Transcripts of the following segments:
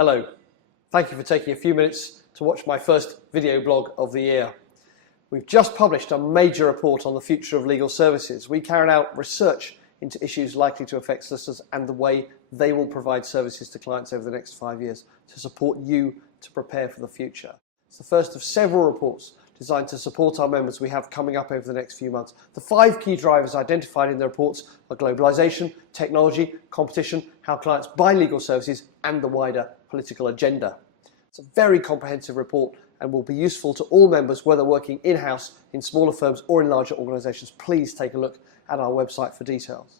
Hello, thank you for taking a few minutes to watch my first video blog of the year. We've just published a major report on the future of legal services. We carried out research into issues likely to affect solicitors and the way they will provide services to clients over the next 5 years to support you to prepare for the future. It's the first of several reports designed to support our members we have coming up over the next few months. The 5 key drivers identified in the reports are globalisation, technology, competition, how clients buy legal services, and the wider political agenda. It's a very comprehensive report and will be useful to all members, whether working in-house, in smaller firms or in larger organisations. Please take a look at our website for details.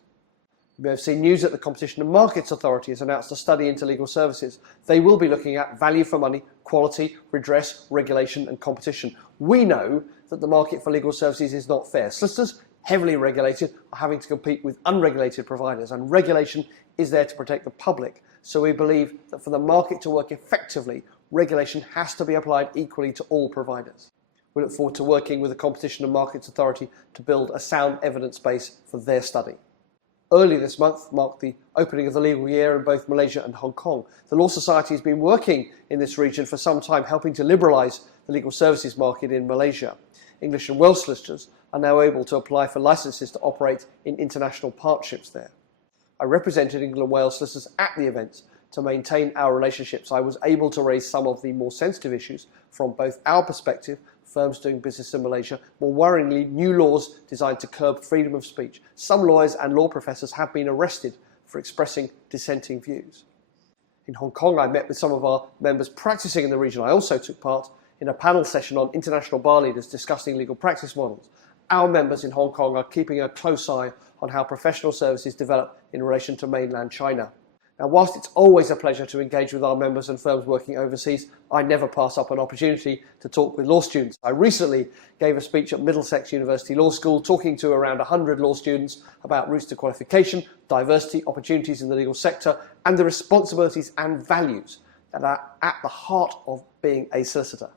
You may have seen news that the Competition and Markets Authority has announced a study into legal services. They will be looking at value for money, quality, redress, regulation and competition. We know that the market for legal services is not fair. Solicitors, heavily regulated, are having to compete with unregulated providers, and regulation is there to protect the public. So we believe that for the market to work effectively, regulation has to be applied equally to all providers. We look forward to working with the Competition and Markets Authority to build a sound evidence base for their study. Early this month marked the opening of the legal year in both Malaysia and Hong Kong. The Law Society has been working in this region for some time, helping to liberalise the legal services market in Malaysia. English and Welsh solicitors are now able to apply for licences to operate in international partnerships there. I represented England and Wales solicitors at the event. To maintain our relationships, I was able to raise some of the more sensitive issues from both our perspective, firms doing business in Malaysia, more worryingly, new laws designed to curb freedom of speech. Some lawyers and law professors have been arrested for expressing dissenting views. In Hong Kong, I met with some of our members practicing in the region. I also took part in a panel session on international bar leaders discussing legal practice models. Our members in Hong Kong are keeping a close eye on how professional services develop in relation to mainland China. Now, whilst it's always a pleasure to engage with our members and firms working overseas, I never pass up an opportunity to talk with law students. I recently gave a speech at Middlesex University Law School talking to around 100 law students about routes to qualification, diversity, opportunities in the legal sector, and the responsibilities and values that are at the heart of being a solicitor.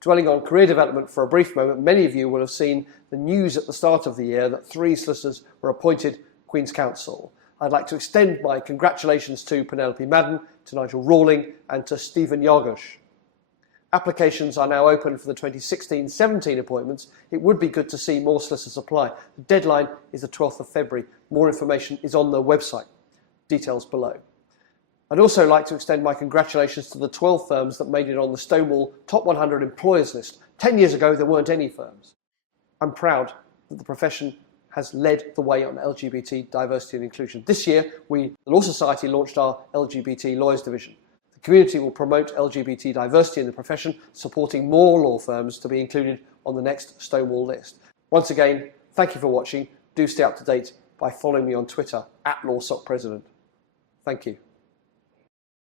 Dwelling on career development for a brief moment, many of you will have seen the news at the start of the year that 3 solicitors were appointed Queen's Counsel. I'd like to extend my congratulations to Penelope Madden, to Nigel Rawling and to Stephen Yargosh. Applications are now open for the 2016-17 appointments. It would be good to see more solicitors apply. The deadline is the 12th of February. More information is on the website. Details below. I'd also like to extend my congratulations to the 12 firms that made it on the Stonewall Top 100 Employers list. 10 years ago, there weren't any firms. I'm proud that the profession has led the way on LGBT diversity and inclusion. This year, the Law Society launched our LGBT Lawyers Division. The community will promote LGBT diversity in the profession, supporting more law firms to be included on the next Stonewall list. Once again, thank you for watching. Do stay up to date by following me on Twitter @LawSocPresident. Thank you.